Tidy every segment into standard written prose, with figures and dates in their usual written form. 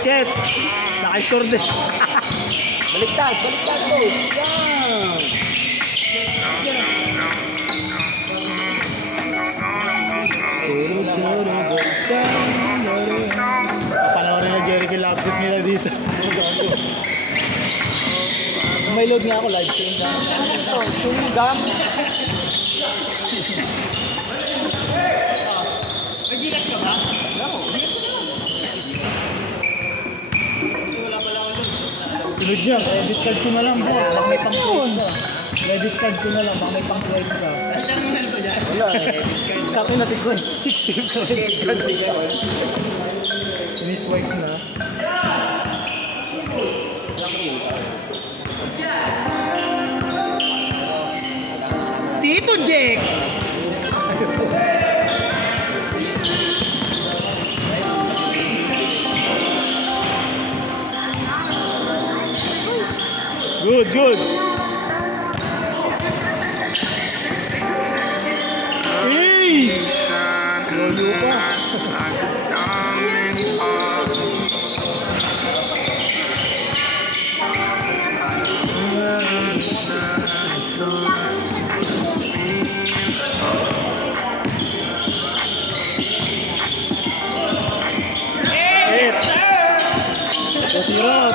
basket. Naka-score din. Baliktad, baliktad, boss. Panoorin na Jericho Lapsit nila dito. May load nga ako, live stream ka. Tungdam. Nag-gilas ka ba? Sunod niya, credit card ko na lang po. Baka may pang-swipe ka. Credit card ko na lang, baka may pang-swipe ka. Wala, Kapi na tigwan. 6 credit card. Ini-swipe na. Tito Jack! Good, good. Hey! Lolo pa.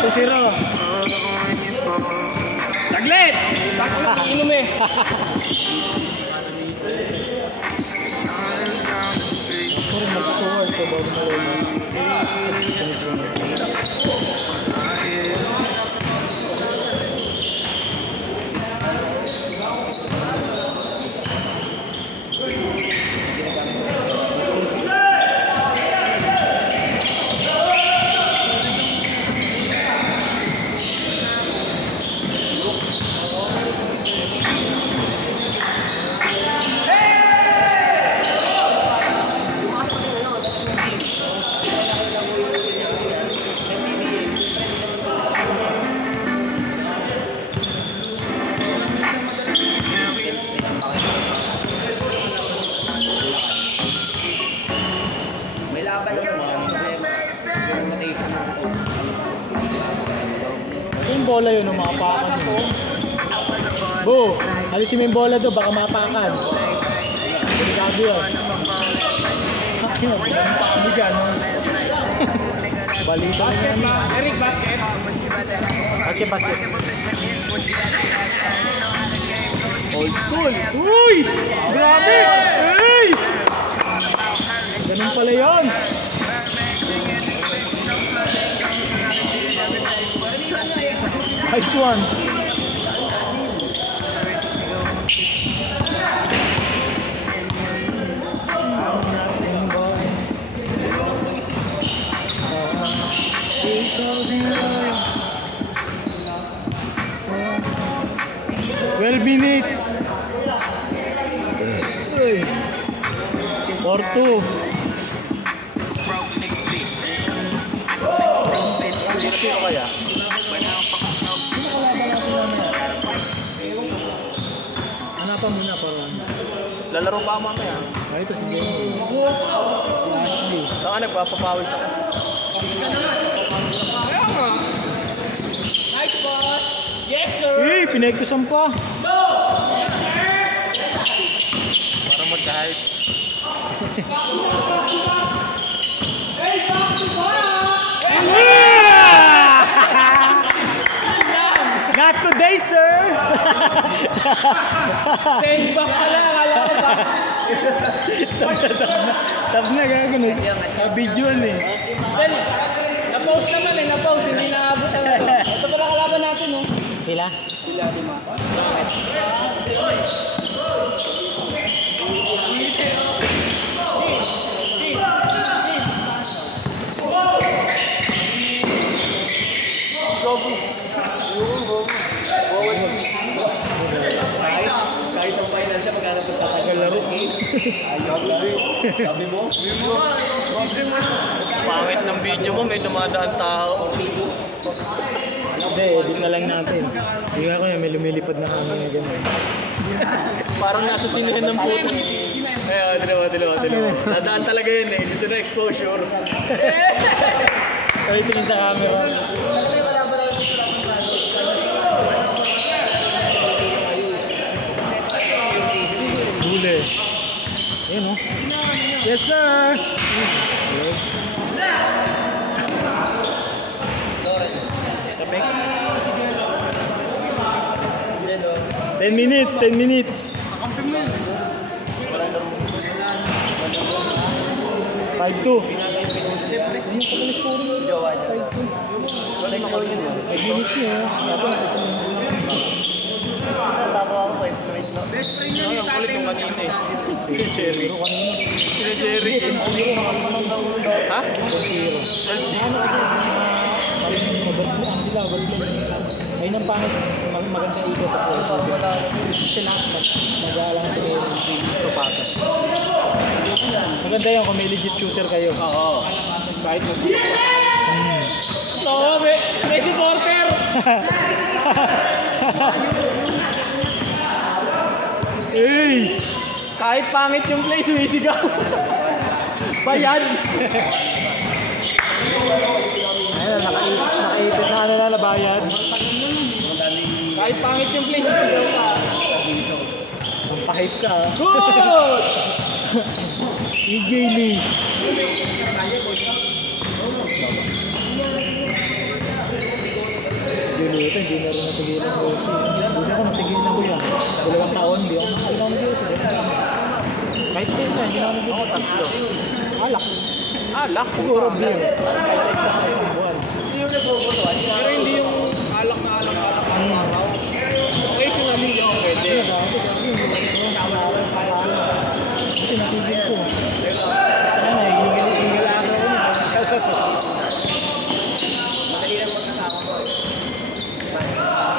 Tusiro. Saglit! Inom eh. Parang mag-tour sa bawang mo. Yung bola yun, mapakan mo. Go! Alisin mo yung bola doon, baka mapakan. Delikado yan. Ano dyan? Balita na namin. Eric, basket. Basket. Old school. Uy! Grabe! Uy! Ganun pala yun. Nice one. Well minutes. 4-2. Sino kaya? Hanapan muna parang. Lalaro pa mamaya. Ay, ito si Jamie. Saka nagpapapawis ako. Nice boss! Yes sir! Hey, pinagtusan pa! Para mag-hype. Not today, sir! Send back pala, akala ko ba? Sab na gagawin. Kabidyoan eh. Na-post naman eh, na-post. Hindi naabot ang ito. Ito pala kalaban natin, no? Sila? Sila, di ba? Kahit ang final siya, magkakapos katagal laro. Sabi mo? Pangit ng video mo, may dumadaan tao. Hindi, edit na lang natin. Hindi ako yan, may lumilipad na kami na gano'n. Parang nasa sinihan ng puto. Dalawa. Dadaan talaga yun eh. Dito na exposure. Kaya tingin sa camera. Huli. Ayun o. Yes sir! Kapek. 10 minutes, 10 minutes. 5-2. 5 minutes niya. Ang kulit yung kanina eh. Sila Jerry. Sila Jerry. Ha? 12-0. Ayun ang pangit, magandang ito kasi sila mag-aalang ko yung patas. Maganda yun kung may legit shooter kayo. Oo. Kahit mag-bulok pa. Oo, may supporter! Hey! Kahit pangit yung play, sumisigaw. Bayad! Ayun, nakaipit na na bayad. Kahit pangit yung play, sumisigaw ka. Ang pahit ka. Good! EJ Lee. Julieta, hindi na rin natigilan ko. Hindi ako natigilan ko yan. 2 taon, hindi ako natigilan. Kahit din na, hindi ako natigilan. Tatlo. Alak. Alak? Siguro beer. Kahit sa isang buwan. Pero hindi yung alak na alak. Okay, kung namin hindi ako pwede. Kasi natigil ko. Ano, hingil ako ko.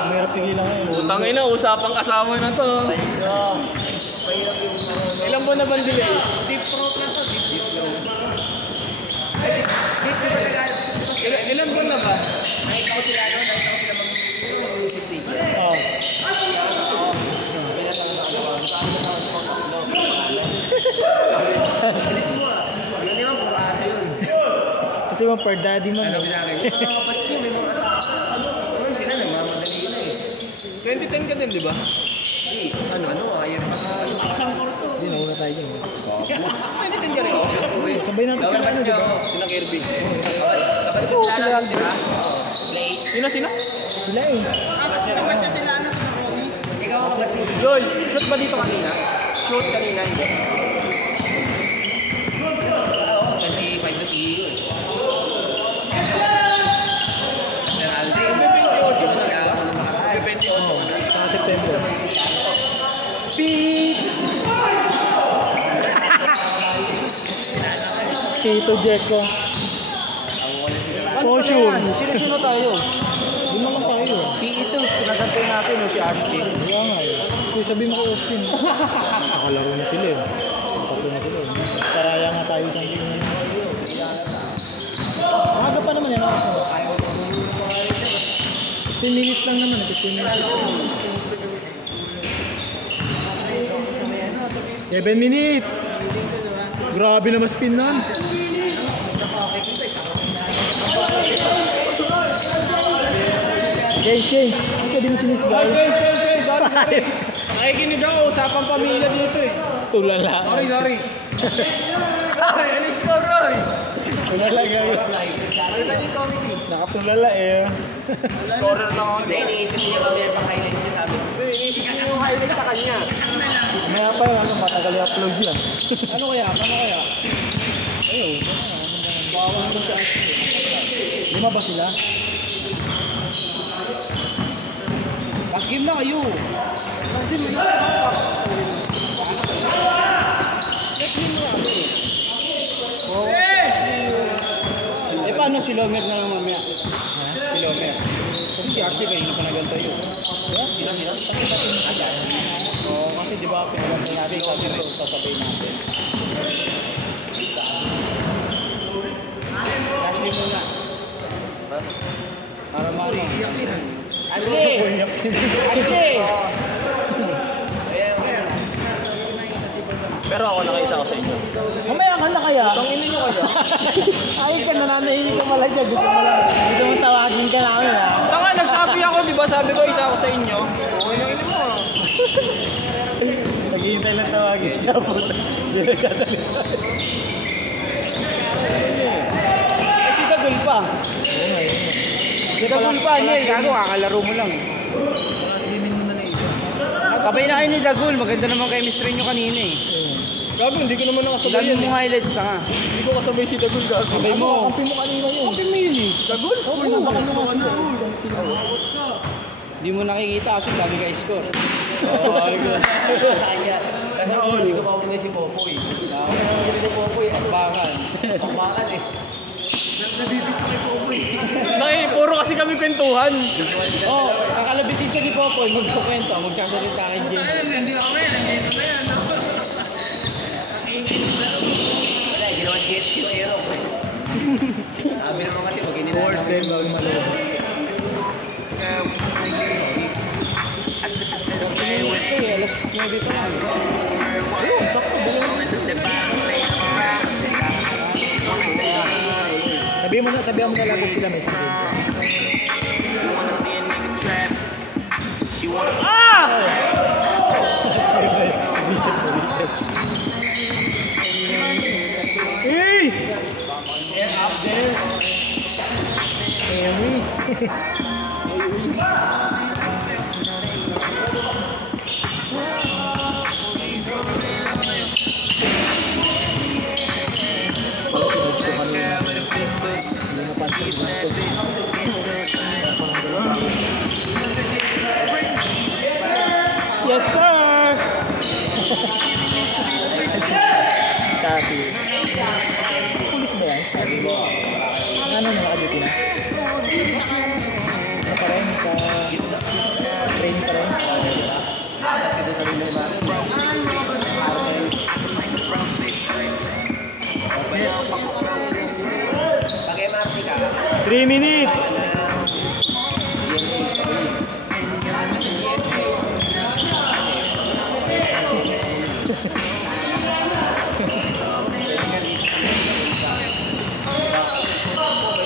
Mayroon pigilan ngayon. Utang ina, usapang kasama na to. Ilan buwan na ba delay? Deep throat na to, deep throat. Ilan buwan na ba? Nakita ko sila mag-station. Oo. Kasi mga per daddy man. Ano sa akin? Sila nagmamadali na eh. 2010 ka din, di ba? Ayun. Hindi, nauna tayo dyan. 2010 ka rin. Sabay natin sila ano, diba? Sila Kirby. Oo, sila lang, diba? Sino? Sila eh. Joy, shoot ba dito kanina? Shoot kanina, hindi. Kasi 5 na siguro eh. Sir Aldrin. 28 Sa September. Beep! Tito Jeko. Exposure. Sino tayo? Lima lang tayo. Si ito, pinagantay natin o si Ashley. Kaya nga eh. Kung sabihin mo ko Austin. Nakalaro na sila eh. Tatlo na sila eh. Paraya nga tayo isang game na yun. Maaga pa naman yan. 15 minutes lang naman. 15 minutes. 7 minutes. Grabe na mas pin nun. Change. Ang pwede mo sinisgay. Nakikinig ako, usapang pamilya dito eh. Tulala. Sorry. Alis ko, Roy! Tulala guys. Nakatulala eh. Scorer lang ako. Iniisip niya kami yung highlight niya sabi. Iniisip niya yung highlight sa kanya. Maya pa yung matagal i-upload yan. Ano kaya? Ayun. Bawang ito siya. Lima ba sila? Last game na kayo. Eh paano si Lomer na lang mamaya? Si Lomer. Kasi si Ashley kayo pa nagantay yun. Sila? Oo, kasi di ba pinagantay natin sabi ito, sasabay natin. Ashley muna. Para mali. Ashley! Pero ako nakaisa ko sa inyo. Mamaya ka kaya? Tangin nyo kaya? Ay ka, nananahilig ka pala dyan. Gusto mo tawagin ka namin ha? Tanga, nagsabi ako, di ba? Sabi ko isa ako sa inyo. Okay lang mo. Naghihintay lang tawagin siya, puta. Hindi na kasalita. Ay, si Dagul pa. Si Dagul pa, niya. Gago, kakalaro mo lang. Sabay na kayo ni Dagul. Maganda naman chemistry nyo kanina eh. Gago, hindi ko naman nakasabay Dami mong highlights ka nga. Hindi ko kasabay si Dagul, gago. Sabay mo. Kampi mo kanina yun. Kampi mo yun eh. Dagul? Oo, baka naman ano. Hindi mo nakikita kasi dami ka score. Oo, good. Sa kanya. Kasi hindi ko pa ako si Popoy. Hindi si Popoy, akbangan. Akbangan eh. Nabibis na kay Popoy. Bakit? Puro kasi kami kwentuhan. Oo, kakalabitin siya ni Popoy. Magkukwento, magsasalita kay James. Hindi ako yan. Nandito na yan. Wala, ginawa GHQ Aerox eh. Sabi naman kasi pag hindi Force din, bawal malawag. Alas 9 pa lang. Ayun, sakto. Sabihan mo na lang kung sila may sabihin ko. Hey! Get up there! Henry! Yes, sir! Sabi. Pulis ba yan? Sabi mo. Ano na nakaduty na? Ano pa rin? Train pa rin? Ito sa rin ba? 3 minutes!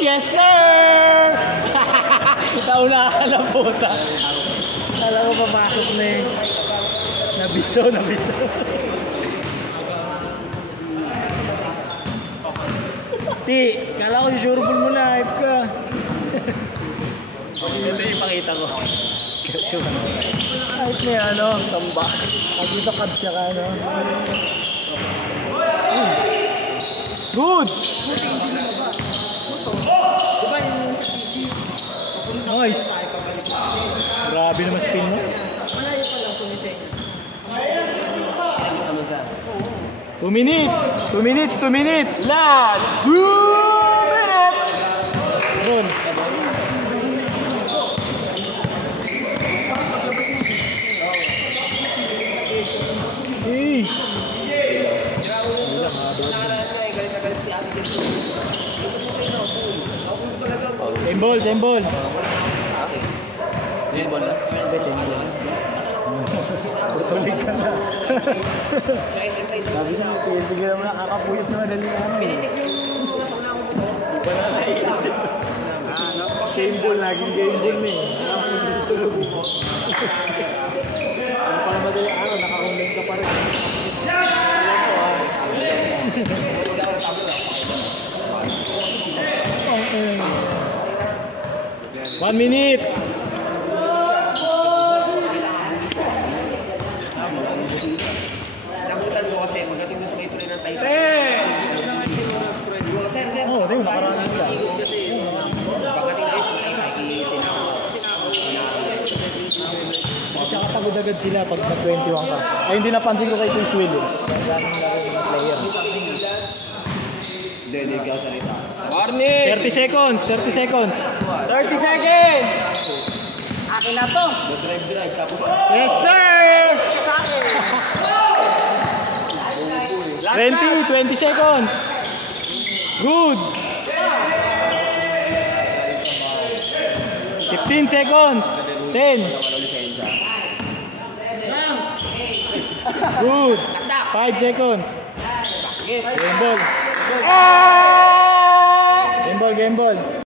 Yes, sir! Nauna ka na puta. Alam ko papasok na eh. Nabiso. Ti, kala ko sure ball mo na, hype ka. Ito yung ipakita ko. Hype na yan, ano? Tamba. Pag ito cab siya ka, ano? Good! Nice! Grabe naman spin mo. 2 minutes! 2 minutes! 2 minutes! Last 2 minutes! Run! Hey! Same ball! Tutulig ka na. Sabi sa mga pinitigilan mo na kakapuyot na madali namin. Wala na iisip. Same ball, laging game ball na eh. Tulog mo. Ano pala madali araw, naka-online ka pa rin. One minute! Nakutan mo kasi, magating mo sa may tuloy ng tayo. Sir. Oo, di mo nakaraan ka. Pagdating kayo, nakikita na ako. Tsaka pagod agad sila pag nag-21 ka. Ay, hindi napansin ko kay Chris Will. Daming laro ng player. Hindi ka salita. Warning! 30 seconds! 30 seconds! 30 seconds! Akin na to! Drive, tapos Yes, sir! 20 seconds! Good! 15 seconds! 10! Good! 5 seconds! Game ball! Game ball, game ball.